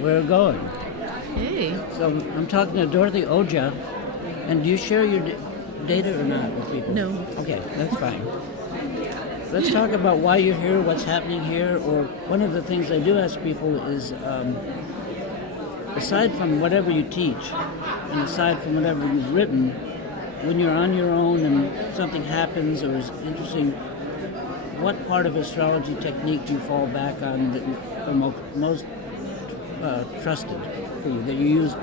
we're going. Hey. So I'm talking to Dorothy Oja, and do you share your data or not with people? No. Okay, that's fine. Let's talk about why you're here, what's happening here, or one of the things I do ask people is, aside from whatever you teach, and aside from whatever you've written, when you're on your own and something happens or is interesting, what part of astrology technique do you fall back on that are most trusted for you, that you use?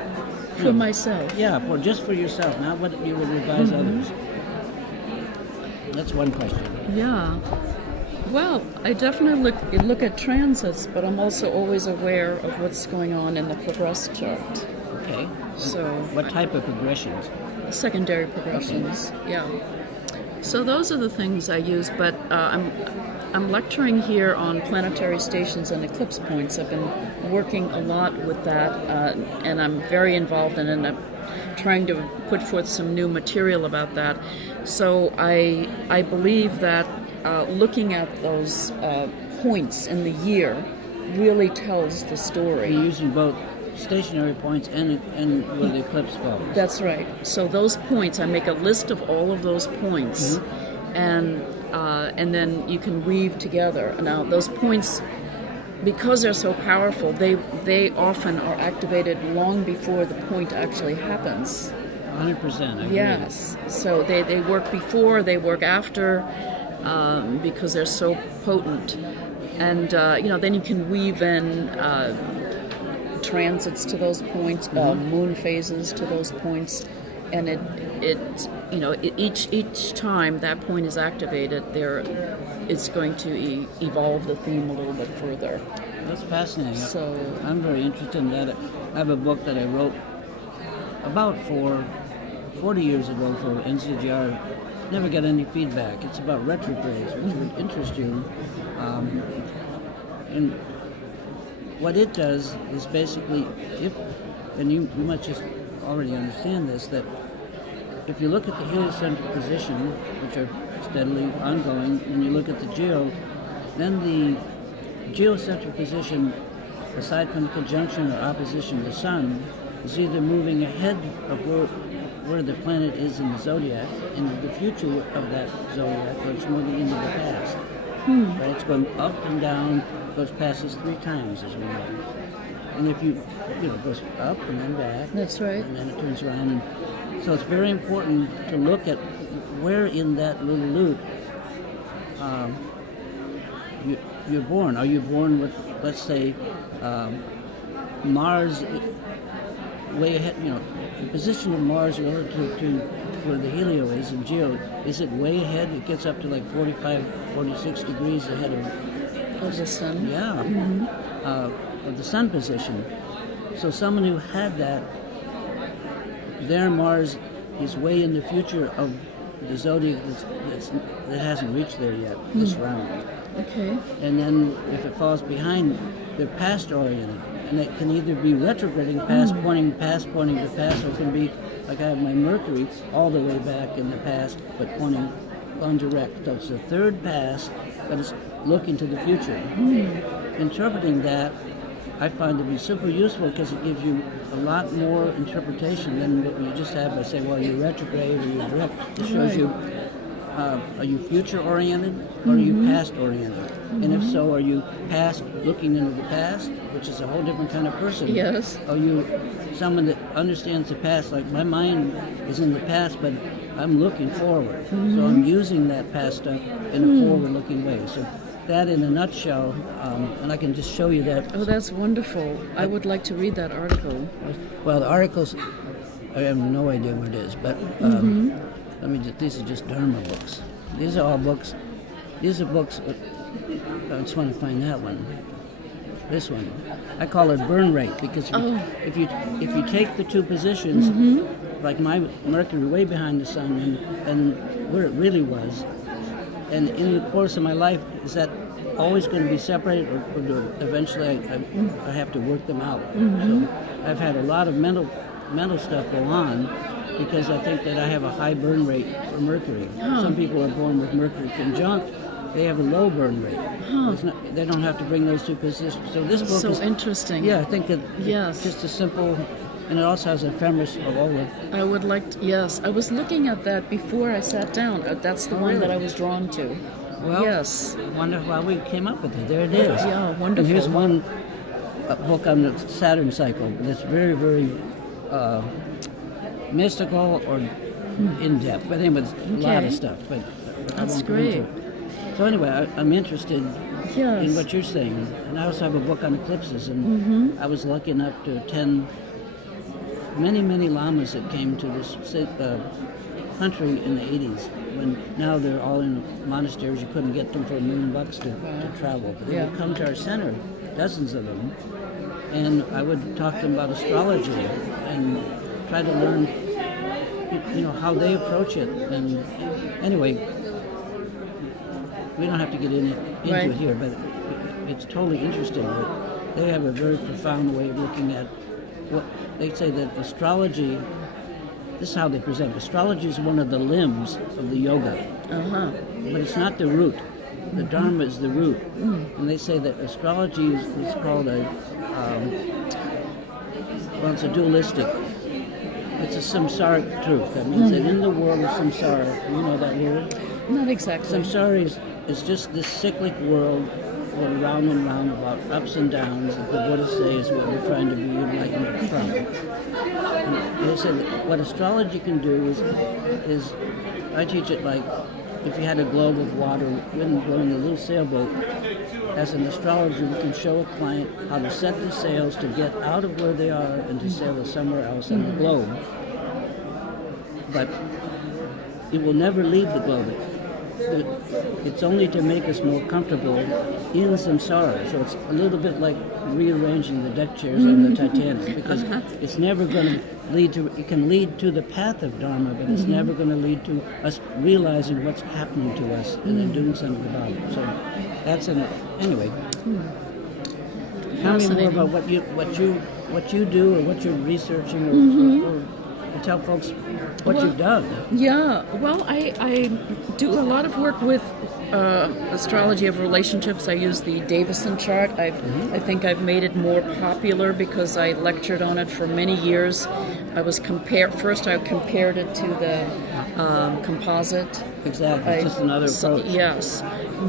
For myself. Yeah, just for yourself, not what you would advise others. That's one question. Yeah. Well, I definitely look at transits, but I'm also always aware of what's going on in the progress chart. Okay. So what type of progressions? Secondary progressions. Okay. Yeah. So those are the things I use, but I'm lecturing here on planetary stations and eclipse points. I've been working a lot with that, and I'm very involved in it. And I'm trying to put forth some new material about that. So I believe that looking at those points in the year really tells the story. You're using both stationary points and where the eclipse falls. That's right. So those points, I make a list of all of those points, and then you can weave together. Now those points, because they're so powerful, they often are activated long before the point actually happens. 100%. I agree. Yes. So they work before, they work after, because they're so potent, and then you can weave in transits to those points, moon phases to those points, and each time that point is activated, it's going to evolve the theme a little bit further. That's fascinating. So I'm very interested in that. I have a book that I wrote about 40 years ago for NCGR. Never got any feedback. It's about retrogrades, which would interest you. And what it does is basically, and you must just already understand this, that if you look at the heliocentric position, which are steadily ongoing, and you look at the geo, then the geocentric position, aside from conjunction or opposition to the sun, is either moving ahead of where the planet is in the zodiac, into the future of that zodiac, or it's moving into the past. Right? It's going up and down, passes 3 times, as we know. And if you it goes up and then back. That's right. And then it turns around. And so it's very important to look at where in that little loop you're born. Are you born with, let's say, Mars way ahead, the position of Mars relative to where the helio is in geo, is it way ahead? It gets up to like 45, 46 degrees ahead of the sun. Yeah, of the sun position. So someone who had that, their Mars is way in the future of the zodiac that hasn't reached there yet, this round. Okay. And then if it falls behind, they're past oriented. And it can either be retrograding past, pointing to past, or it can be, like I have my Mercury all the way back in the past, but pointing on direct. So it's the third pass, but it's looking to the future. Interpreting that, I find to be super useful because it gives you a lot more interpretation than what you just have by saying, well, you're retrograde or you're direct. It shows you, are you future-oriented or are you past-oriented? And if so, are you past, looking into the past, which is a whole different kind of person? Yes. Are you someone that understands the past? Like my mind is in the past, but I'm looking forward. So I'm using that past stuff in a forward-looking way. So that in a nutshell, and I can just show you that. Oh, that's wonderful. I would like to read that article. Well, the articles, I have no idea what it is, but these are just Dharma books. These are all books. These are books. I just want to find that one. This one. I call it burn rate because if you take the two positions, like my Mercury way behind the sun and where it really was, and in the course of my life, is that always going to be separated, or do eventually I have to work them out? So I've had a lot of mental stuff go on because I think that I have a high burn rate for Mercury. Some people are born with Mercury conjunct they have a low burn rate. They don't have to bring those two positions. So this book So is interesting. Yeah, I think Yes. it's just a simple, and it also has ephemeris of all the. I would like to, yes. I was looking at that before I sat down. That's the one that I was drawn to. Well, Yes. I wonder how we came up with it. There it is. Yeah, wonderful. And here's one book on the Saturn cycle that's very, very mystical or in depth. But anyway, it's a lot of stuff. But I That's won't go into great. it. So anyway, I'm interested Yes. in what you're saying, and I also have a book on eclipses, and I was lucky enough to attend many, many lamas that came to this country in the 80s. When now they're all in monasteries, you couldn't get them for $1 million to travel. But they would come to our center, dozens of them, and I would talk to them about astrology and try to learn, how they approach it. And anyway, we don't have to get into Right. it here, but it's totally interesting. But they have a very profound way of looking at what they say that astrology. This is how they present. Astrology is one of the limbs of the yoga, but it's not the root. The Dharma is the root, and they say that astrology is called it's a dualistic. It's a samsaric truth. That means that in the world of samsara, you know that word? Not exactly. Samsara is just this cyclic world, going round and round about ups and downs that the Buddha say is what we're trying to be enlightened from. And they said what astrology can do is I teach it like if you had a globe of water, wind blowing a little sailboat. As an astrologer, you can show a client how to set the sails to get out of where they are and to sail somewhere else on the globe. But it will never leave the globe. It's only to make us more comfortable in samsara. So it's a little bit like rearranging the deck chairs on the Titanic, because it's never going to lead to. It can lead to the path of Dharma, but it's never going to lead to us realizing what's happening to us and then doing something about it. So that's anyway. Tell me more about what you do or what you're researching or tell folks what you've done. Yeah, well, I do a lot of work with astrology of relationships. I use the Davison chart. I think I've made it more popular because I lectured on it for many years. I compared it to the composite. Exactly, it's just another approach. Yes,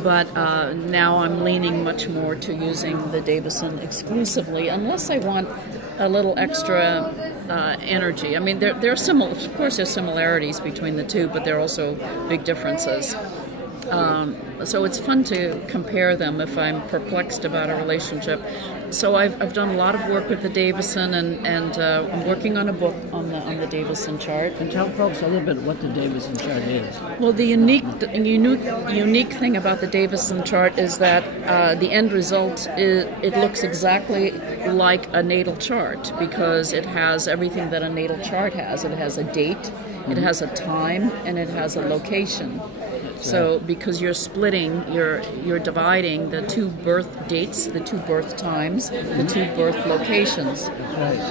but now I'm leaning much more to using the Davison exclusively, unless I want a little extra energy. I mean, there are similar. Of course, there's similarities between the two, but there are also big differences. So it's fun to compare them if I'm perplexed about a relationship. So I've done a lot of work with the Davison, and I'm working on a book on the Davison chart. And tell folks a little bit what the Davison chart is. Well, the unique thing about the Davison chart is that the end result it looks exactly like a natal chart, because it has everything that a natal chart has. It has a date, it has a time, and it has a location. So because you're splitting, you're dividing the two birth dates, the two birth times, the two birth locations,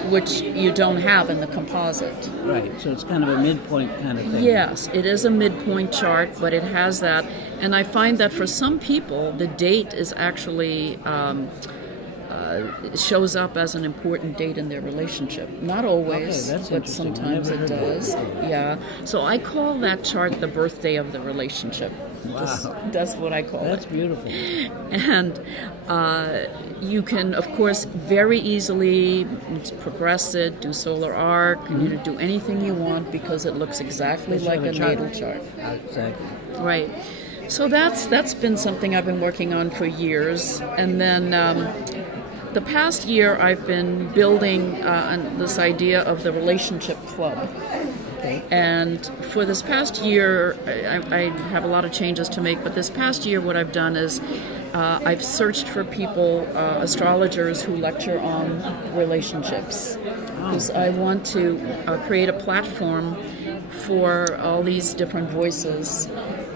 which you don't have in the composite. Right, so it's kind of a midpoint kind of thing. Yes, it is a midpoint chart, but it has that. And I find that for some people, the date is actually shows up as an important date in their relationship. Not always, but sometimes it does. Yeah. So I call that chart the birthday of the relationship. Wow. That's what I call it. That's beautiful. And you can, of course, very easily progress it, do solar arc, you do anything you want, because it looks exactly like a natal chart. Exactly. Right. So that's been something I've been working on for years. And then the past year I've been building this idea of the relationship club. Okay. And for this past year, I have a lot of changes to make, but this past year what I've done is I've searched for people, astrologers who lecture on relationships, because I want to create a platform for all these different voices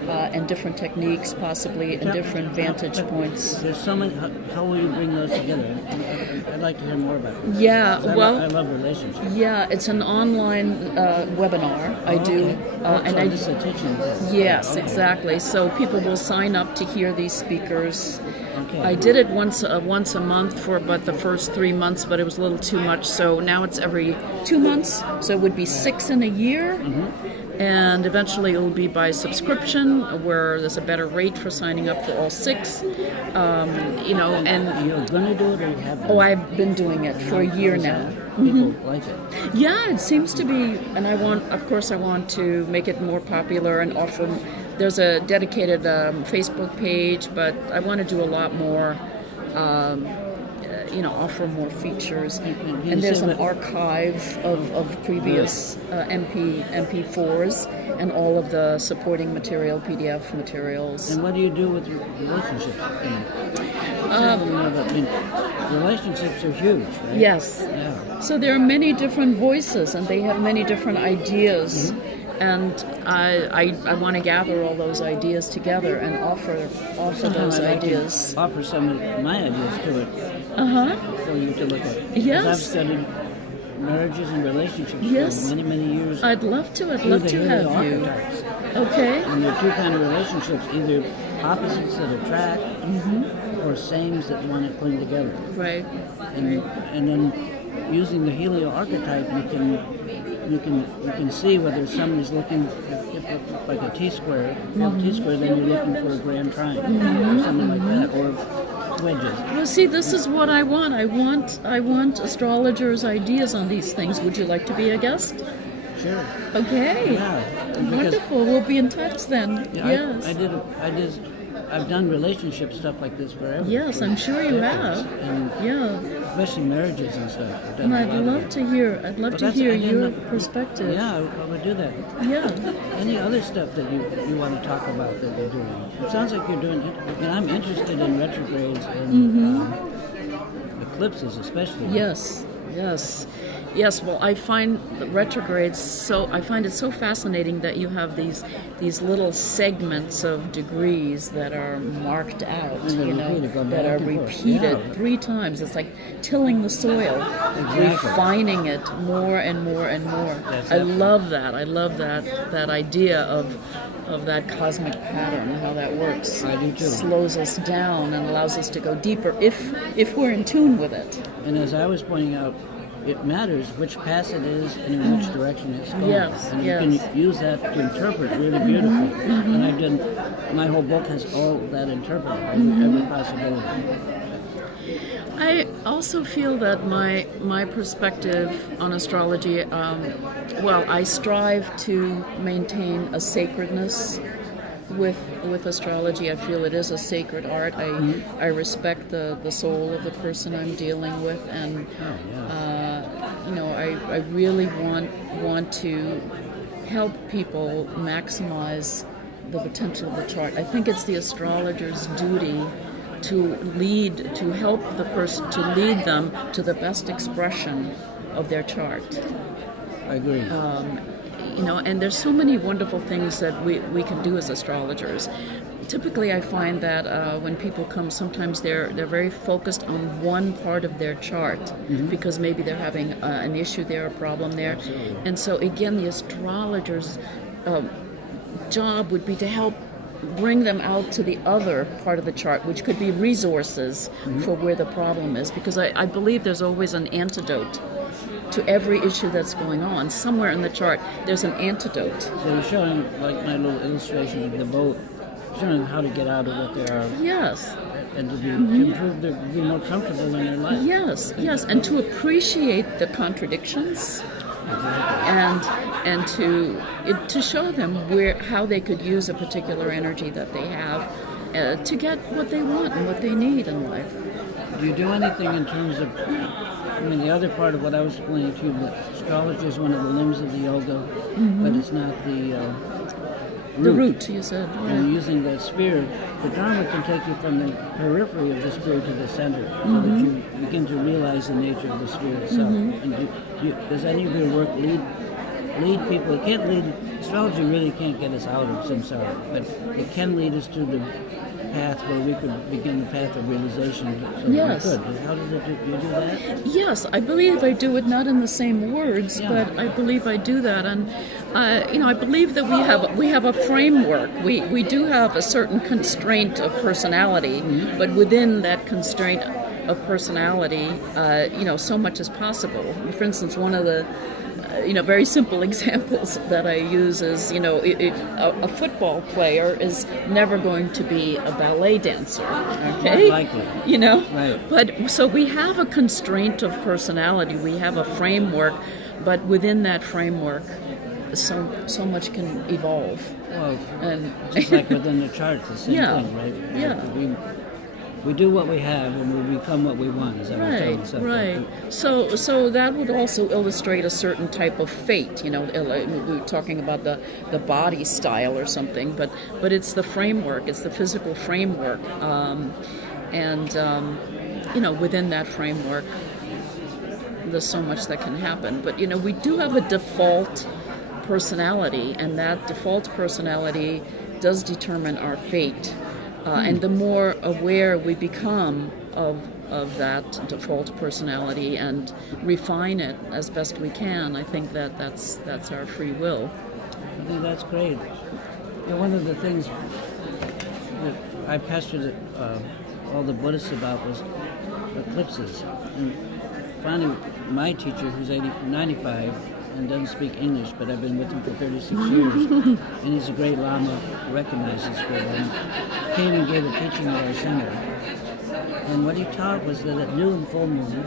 and different techniques, possibly, and different vantage points. There's so many. How will you bring those together? I'd like to hear more about it. Yeah, well, I love relationships. yeah, it's an online webinar I do, And I just a teaching. Yes, exactly. So people will sign up to hear these speakers. Okay. I did it once a month for about the first 3 months, but it was a little too much. So now it's every 2 months. So it would be 6 in a year. And eventually it will be by subscription, where there's a better rate for signing up for all 6. And You're going to do it, or you have? oh, I've been doing it for a year now. People like it. Yeah, it seems to be, and I want to make it more popular and offer. There's a dedicated Facebook page, but I want to do a lot more. Offer more features, and there's an archive of previous MP4s and all of the supporting material, PDF materials. And what do you do with relationships? Relationships are huge, right? Yes. Yeah. So there are many different voices, and they have many different ideas. And I want to gather all those ideas together and offer those ideas. Offer some of my ideas to it for you to look at. Yes. I've studied marriages and relationships Yes. for many, many years. I'd love to have you. Archetypes. Okay. And there are 2 kind of relationships, either opposites that attract or sames that want to cling together. Right. And then using the helio archetype, you can see whether somebody's looking like a T-square, T-square, then you're looking for a grand triangle or something like that, or wedges. Well, see, this is what I want. I want astrologers' ideas on these things. Would you like to be a guest? Sure. Okay. Yeah. Wonderful. We'll be in touch then. Yeah, Yes. I've done relationship stuff like this forever. Yes, I'm sure you have. And Yeah. especially marriages and stuff. And I'd love to hear your perspective. Yeah, I would do that. Yeah. Any other stuff that you want to talk about that you're doing? It sounds like you're doing it. And I'm interested in retrogrades and eclipses especially. Yes. Well, I find the retrogrades I find it so fascinating that you have these little segments of degrees that are marked out, that are repeated 3 times. It's like tilling the soil, refining it more and more and more. I love that. I love that idea of that cosmic pattern, how that works. I do too. Slows us down and allows us to go deeper if we're in tune with it. And as I was pointing out, it matters which path it is and in which direction it's going. Yes, and yes. you can use that to interpret really beautifully. And I've done, my whole book has all that interpreted, every possibility. I also feel that my perspective on astrology, I strive to maintain a sacredness with astrology. I feel it is a sacred art. I respect the soul of the person I'm dealing with, and I really want to help people maximize the potential of the chart. I think it's the astrologer's duty to help the person, to lead them to the best expression of their chart. I agree. And there's so many wonderful things that we can do as astrologers. Typically, I find that when people come, sometimes they're very focused on one part of their chart because maybe they're having an issue there, a problem there. Absolutely. And so, again, the astrologer's job would be to help bring them out to the other part of the chart, which could be resources for where the problem is, because I believe there's always an antidote to every issue that's going on. Somewhere in the chart, there's an antidote. So you're showing, like my little illustration of the boat, showing how to get out of what they are. Yes. And to improve, to be more comfortable in their life. Yes, and to appreciate the contradictions. And to show them how they could use a particular energy that they have to get what they want and what they need in life. Do you do anything in terms of, the other part of what I was explaining to you, that astrology is one of the limbs of the yoga, but it's not the root. The root, you said. Yeah. And using that sphere, the Dharma can take you from the periphery of the sphere to the center, so that you begin to realize the nature of the sphere itself. And does any of your work lead lead people. It can't lead. Astrology really can't get us out of samsara, but it can lead us to the path where we could begin the path of realization. So Yes. we could. How did you do that? Yes, I believe I do it, not in the same words, Yeah. but I believe I do that, and I believe that we have a framework. We do have a certain constraint of personality, but within that constraint of personality, so much is possible. For instance, one of the very simple examples that I use is, a football player is never going to be a ballet dancer, okay? Not likely. Right. But so we have a constraint of personality, we have a framework, but within that framework, so much can evolve. Well, And just like within the charts, the same Yeah. thing, right? Yeah. We do what we have, and we become what we want. Is that what you're telling us? Right. So that would also illustrate a certain type of fate. We were talking about the body style or something, but it's the framework. It's the physical framework, and within that framework, there's so much that can happen. But we do have a default personality, and that default personality does determine our fate. And the more aware we become of that default personality and refine it as best we can, I think that's our free will. I think that's great. One of the things that I pestered all the Buddhists about was eclipses. And finally, my teacher, who's 95 and doesn't speak English, but I've been with him for 36 years, and he's a great Lama, recognizes great Lama, came and gave a teaching at our center. And what he taught was that at new and full moon,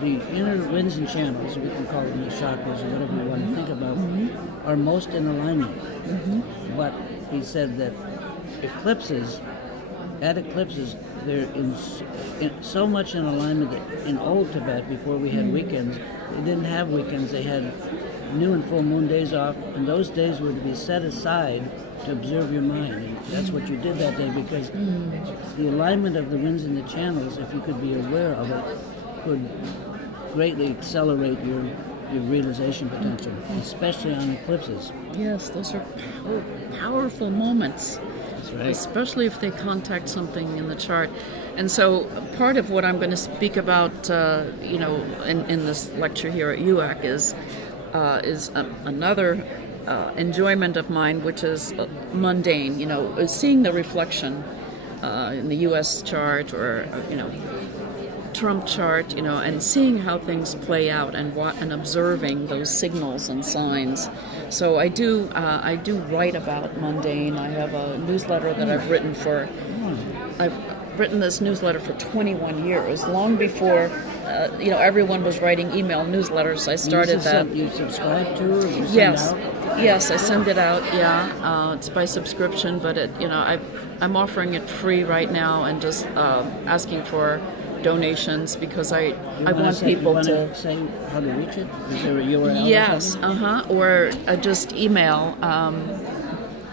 the inner winds and channels, we can call them the chakras or whatever you want to think about, are most in alignment. But he said that at eclipses, they're in so much in alignment that in old Tibet, before we had weekends, they didn't have weekends. They had new and full moon days off, and those days were to be set aside to observe your mind. And that's what you did that day, because the alignment of the winds and the channels, if you could be aware of it, could greatly accelerate your realization potential, especially on eclipses. Yes, those are powerful moments. That's right. Especially if they contact something in the chart. And so part of what I'm going to speak about, in this lecture here at UAC is another enjoyment of mine, which is mundane, seeing the reflection in the U.S. chart or, Trump chart, and seeing how things play out and observing those signals and signs. So I do write about mundane. I have a newsletter that I've written this newsletter for 21 years, long before everyone was writing email newsletters. I started that. You subscribe to, or you send Yes. out? Yes, I send it out. Yeah, it's by subscription, but I'm offering it free right now and just asking for donations because I want people to say how to reach it. Is there a URL? Yes, or just email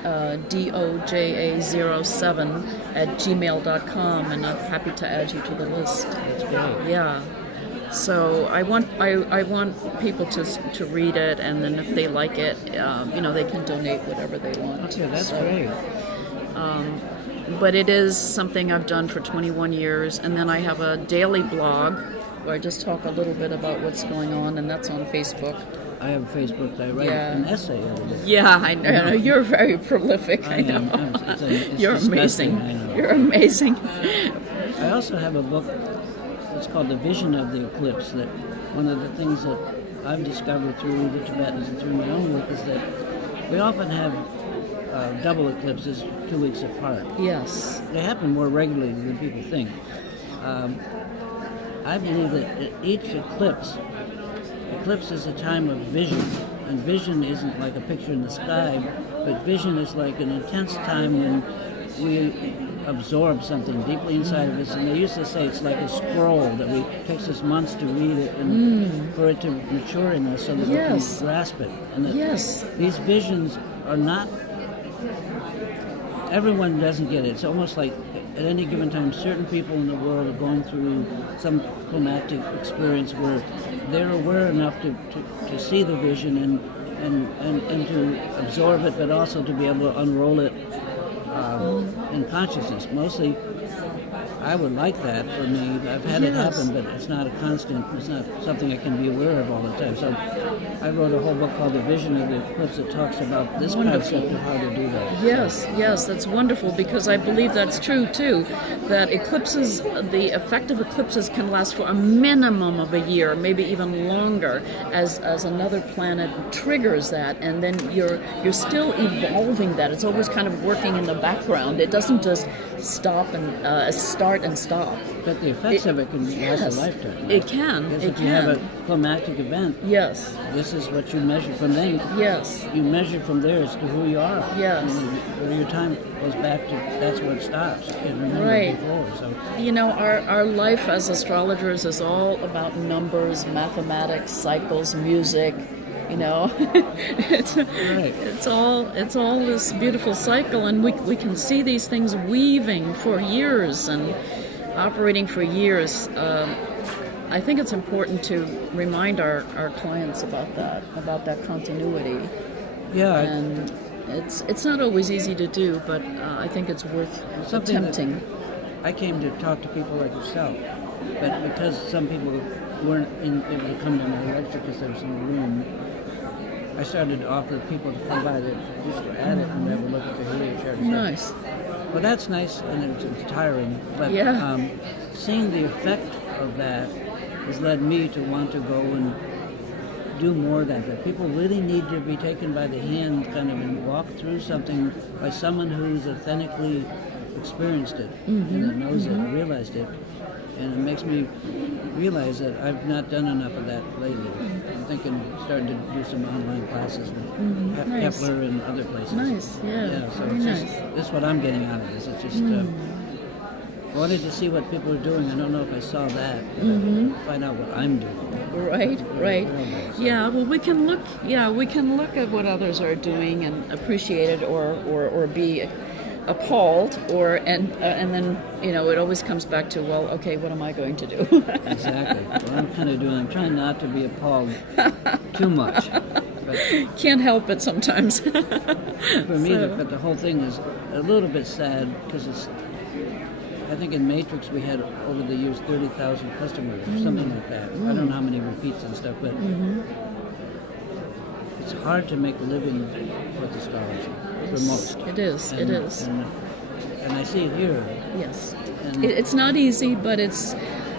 doja07@gmail.com, and I'm happy to add you to the list. That's great. Yeah. So I want people to read it, and then if they like it, they can donate whatever they want. Okay, that's great. But it is something I've done for 21 years, and then I have a daily blog where I just talk a little bit about what's going on, and that's on Facebook. I have Facebook. I write an essay every day. Yeah, I know. You're very prolific. I know. It's You're disgusting, amazing. I know. You're amazing. I also have a book. It's called The Vision of the Eclipse. That one of the things that I've discovered through the Tibetans and through my own work is that we often have double eclipses 2 weeks apart. Yes. They happen more regularly than people think. I believe that at each eclipse is a time of vision. And vision isn't like a picture in the sky, but vision is like an intense time when we absorb something deeply inside of us. And they used to say it's like a scroll that it takes us months to read it and for it to mature in us so that we can grasp it. And that these visions are not, everyone doesn't get it. It's almost like at any given time, certain people in the world are going through some climactic experience where they're aware enough to see the vision, and and to absorb it, but also to be able to unroll it in consciousness. Mostly, I would like that for me. I've had it Yes. happen, but it's not a constant. It's not something I can be aware of all the time. So I wrote a whole book called The Vision of the Eclipse that talks about this concept of how to do that. Yes, that's wonderful, because I believe that's true too, that eclipses, the effect of eclipses can last for a minimum of a year, maybe even longer, as another planet triggers that, and then you're still evolving that. It's always kind of working in the background. It doesn't just stop and start and stop. But the effects of it can last a lifetime. It can. Because It if you have can. a climactic event, Yes. this is what you measure from then. Yes. You measure from there as to who you are. Yes. Where your time goes back to, that's where it stops. You can't remember Right. before. So You know, our life as astrologers is all about numbers, mathematics, cycles, music. You know, it's, Right. it's all this beautiful cycle, and we can see these things weaving for years and operating for years. I think it's important to remind our clients about that continuity. yeah, And it's not always easy to do, but I think it's worth Something that- attempting. I came to talk to people like yourself, but because some people weren't able to come to my lecture because there was no room, I started to offer people to come by that just were at it and have a look at the helio chart and stuff. Nice. Well, that's nice, and it's tiring, but Yeah. seeing the effect of that has led me to want to go and do more of that. That people really need to be taken by the hand, kind of, and walk through something by someone who's authentically experienced it and that knows it and realized it. And it makes me realize that I've not done enough of that lately. I'm thinking starting to do some online classes with Nice. Kepler and other places. Nice, yeah, So very it's nice. just, this is what I'm getting out of this. It's just, I wanted to see what people are doing. I don't know if I saw that, but find out what I'm doing. Right. So- Yeah, well, we can look at what others are doing and appreciate it, or be appalled, and then, you know, it always comes back to, well, okay, what am I going to do? Exactly. What I'm kind of doing, I'm trying not to be appalled too much. But Can't help it sometimes. for me, but the whole thing is a little bit sad because it's. I think in Matrix we had over the years 30,000 customers or something like that. I don't know how many repeats and stuff, but it's hard to make a living with astrology for most. It is. And, It is. And I see it here. Yes. And It's not easy, but it's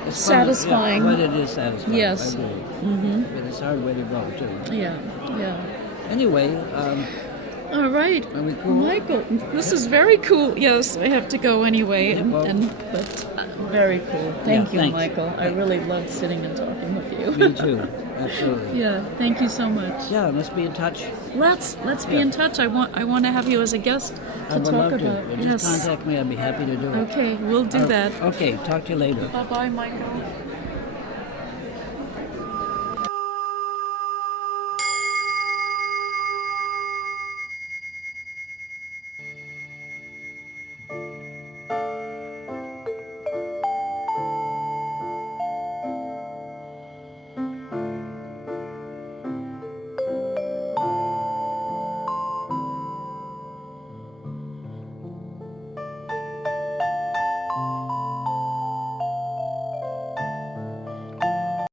it's satisfying. Fun. Yeah, but it is satisfying. Yes. I agree. But it's a hard way to go too. Yeah. Anyway, All right, are we cool? Michael. This is very cool. Yes, I have to go anyway, well- but very cool. Thank you, thanks. Michael. I really loved sitting and talking with you. Me too. Absolutely. Yeah, thank you so much. Yeah, let's be in touch. Let's be in touch. I want to have you as a guest I to would talk love about. to. Just contact me. I'd be happy to do it. Okay, we'll do that. Okay, talk to you later. Bye bye, Michael.